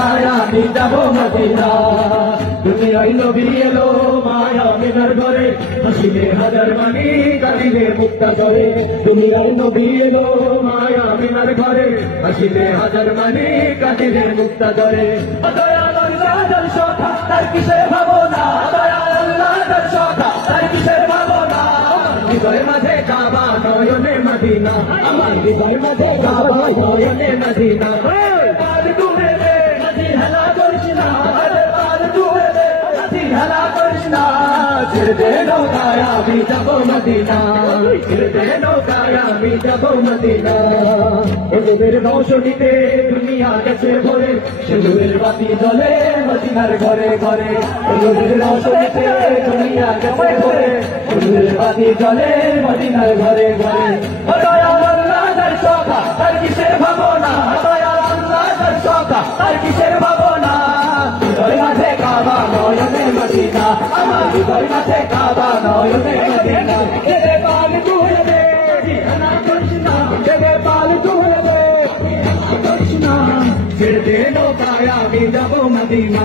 নৌকায় আমি যাব মদিনা। দুনিয়ায় নবী এলো মায়া মিনার ঘরে, হাসিলে হাজার মানি কাঁদিলে মুক্তা করে। দুনিয়ায় নবী এলো মায়া মিনার ঘরে, হাসিলে হাজার মানি কাঁদিলে মুক্তা করে। দয়াল আল্লাহর সখা তার কিসের ভাবনা, দয়াল আল্লাহর সখা তার কিসের ভাবনা। হৃদয় মাঝে কাবা নয়নে মদিনা, আমার হৃদয় মাঝে কাবা নয়নে মদিনা। পার তুলে দে নদী হেলা করিস না, পার তুলে দে নদী হেলা করিস না। ছেড়ে দে নৌকায় আমি যাব মদিনা, ছেড়ে দে নৌকায় আমি যাব মদিনা। ওদের রৌশনীতে দুনিয়া গেছে ভরে, সিঁদুরের বাতি জ্বলে মদিনার ঘরে ঘরে। ওদের রৌশনীতে দুনিয়া গেছে ভরে, সিঁদুরের বাতি জ্বলে মদিনার ঘরে ঘরে। দয়াল আল্লাহর সখা তার কিসের ভাবনা, দয়াল আল্লাহর সখা তার কিসের ভাবনা। হৃদয় মাঝে কাবা নয়নে মদিনা, আমার হৃদয় মাঝে কাবা নয়নে মদিনা। দেবে পাল তুলে দে জিহানা করিস না, দেবে পাল তুলে দে করিস না। ছেড়ে দে নৌকায় আমি যাব মদিনা,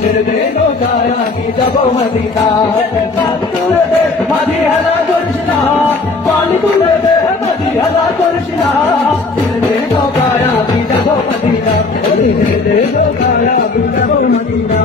ছেড়ে দে নৌকায় আমি যাব মদিনা। পাল তুলে দে মাঝি হেলা করিস না, পাল তুলে দে মাঝি হেলা করিস না। ছেড়ে দে নৌকায় আমি যাব মদিনা, ছেড়ে দে নৌকায় আমি যাব মদিনা।